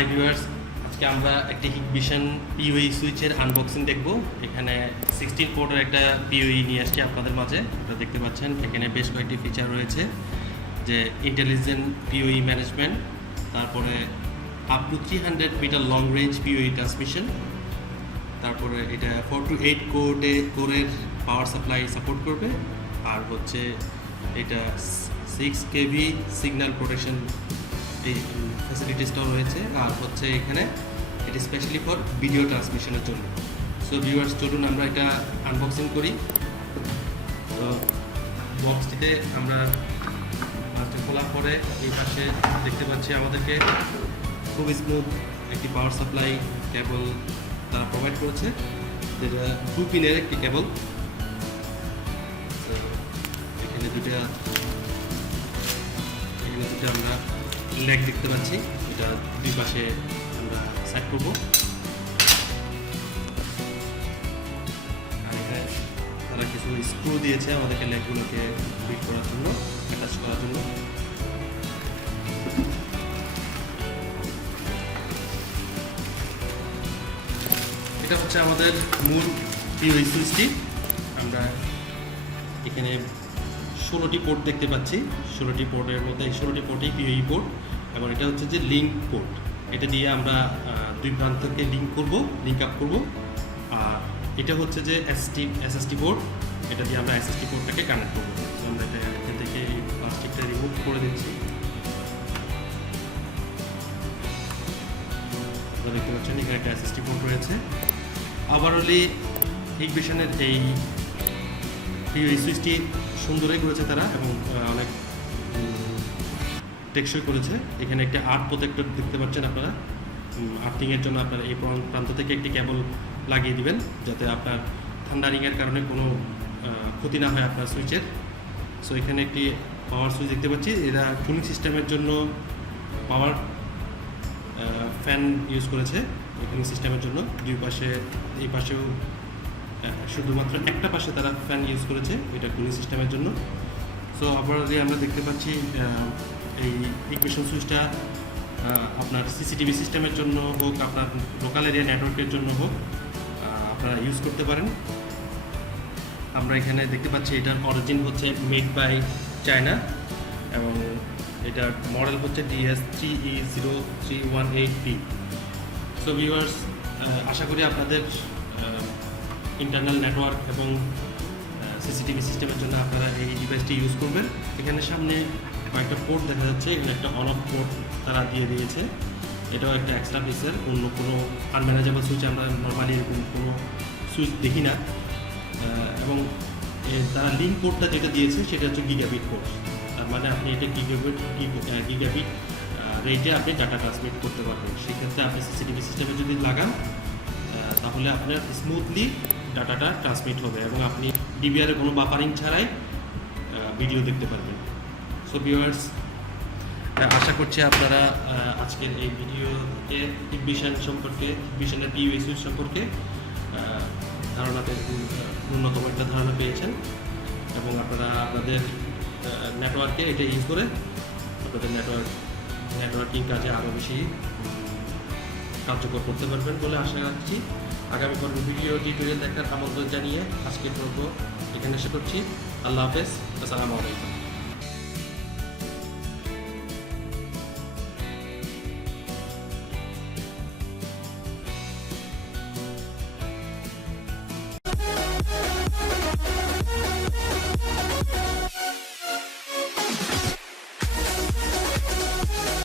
Hi viewers, আজকে আমরা একটি হিক ভিশন পিওই সুইচের আনবক্সিং দেখব। এখানে 16 পোর্টের একটা পিওই নিয়ে আসছি আপনাদের মাঝে। আপনারা দেখতে পাচ্ছেন এখানে বেশ কয়েকটি ফিচার রয়েছে, যে ইন্টেলিজেন্ট পিওই ম্যানেজমেন্ট, তারপরে up to 300 metre long range PoE transmission, তারপরে এটা 4 to 8 কোরের পাওয়ার সাপ্লাই সাপোর্ট করবে, আর হচ্ছে এটা 6 kV সিগন্যাল প্রোটেকশন এই ফ্যাসিলিটিসটাও রয়েছে, আর হচ্ছে এখানে এটি স্পেশালি ফর ভিডিও ট্রান্সমিশনের জন্য। সো ভিউয়ার্স, চলুন আমরা এটা আনবক্সিং করি। তো বক্সটিতে আমরা খোলার পরে এই পাশে দেখতে পাচ্ছি আমাদেরকে খুব স্মুথ একটি পাওয়ার সাপ্লাই কেবল তারা প্রোভাইড করেছে, যেটা 2 পিনের একটি কেবল। এখানে দুটো আমরা লেগ দেখতে পাচ্ছি, এটা দুই পাশে আমরা সেট করব। আর এখানে তারা কিছু স্ক্রু দিয়েছে আমাদেরকে লেগগুলোকে ফিট করার জন্য, অ্যাটাচ করার জন্য। এটা হচ্ছে আমাদের মূল পিওই সুইচটি। আমরা এখানে 16টি পোর্ট দেখতে পাচ্ছি। 16টি পোর্টের মধ্যে এই 16টি পোর্টই পিওই পোর্ট, এবং এটা হচ্ছে যে লিঙ্ক পোর্ট। এটা দিয়ে আমরা দুই প্রান্তকে লিঙ্ক আপ করব। আর এটা হচ্ছে যে এসএসটি পোর্ট, এটা দিয়ে আমরা এসএসটি পোর্টটাকে কানেক্ট করবো। আমরা এখান থেকে প্লাস্টিকটা রিমুভ করে দিচ্ছি। আপনারা দেখতে পাচ্ছেন এখানে একটা এসএসটি পোর্ট রয়েছে। ওভারঅলি হিক ভিশনের এই পিওই সুইচটি সুন্দরই করেছে তারা, এবং অনেক টেকসই করেছে। এখানে একটা আর্থ প্রোটেক্টর দেখতে পাচ্ছেন আপনারা। আর্থিংয়ের জন্য আপনারা এই প্রান্ত থেকে একটি কেবল লাগিয়ে দিবেন, যাতে আপনার থান্ডারিংয়ের কারণে কোনো ক্ষতি না হয় আপনার সুইচের। সো এখানে একটি পাওয়ার সুইচ দেখতে পাচ্ছি। এরা কুলিং সিস্টেমের জন্য পাওয়ার ফ্যান ইউজ করেছে কুলিং সিস্টেমের জন্য। দুই পাশে, এই পাশেও শুধুমাত্র একটা পাশে তারা ফ্যান ইউজ করেছে, এটা কুলিং সিস্টেমের জন্য। সো ওভারঅলি আমরা দেখতে পাচ্ছি এই ইকুয়েশন সুইচটা আপনার সিসিটিভি সিস্টেমের জন্য হোক, আপনার লোকাল এরিয়া নেটওয়ার্কের জন্য হোক, আপনারা ইউজ করতে পারেন। আমরা এখানে দেখতে পাচ্ছি এটার অরিজিন হচ্ছে মেড বাই চায়না, এবং এটার মডেল হচ্ছে DS3E0318P। সো ভিউয়ার্স, আশা করি আপনাদের ইন্টারনাল নেটওয়ার্ক এবং সিসিটিভি সিস্টেমের জন্য আপনারা এই ডিভাইসটি ইউজ করবেন। এখানে সামনে কয়েকটা পোর্ট দেখা যাচ্ছে, এখানে একটা অন অফ পোর্ট তারা দিয়ে দিয়েছে। এটাও একটা এক্সট্রা পিসের। অন্য কোনো আনম্যানেজেবল সুইচ আমরা নর্মালি এরকম কোনো সুইচ দেখি না। এবং তারা লিঙ্ক পোর্টটা যেটা দিয়েছে সেটা হচ্ছে গিগাবিট পোর্ট। তার মানে আপনি এটা গিগাবিট রেটে আপনি ডাটা ট্রান্সমিট করতে পারবেন। সেক্ষেত্রে আপনি সিসিটিভি সিস্টেমে যদি লাগান, তাহলে আপনার স্মুথলি ডাটাটা ট্রান্সমিট হবে, এবং আপনি ডিবিআরের কোনো বাফারিং ছাড়াই ভিডিও দেখতে পারবেন। সো ভিউয়ার্স, আশা করছি আপনারা আজকের এই ভিডিওতে হিক ভিশন সম্পর্কে, হিক ভিশনের পিওই সুইচ সম্পর্কে ন্যূনতম একটা ধারণা পেয়েছেন, এবং আপনারা আপনাদের নেটওয়ার্কে এটা ইউজ করে আপনাদের নেটওয়ার্কিং কাজে আরও বেশি কার্যকর করতে পারবেন বলে আশা রাখছি। আগামী পর্বে ভিডিও টিউটোরিয়াল দেখার আমন্ত্রণ জানিয়ে আজকের পর্ব এখানে শেষ করছি। আল্লাহ হাফেজ, আসসালামু আলাইকুম।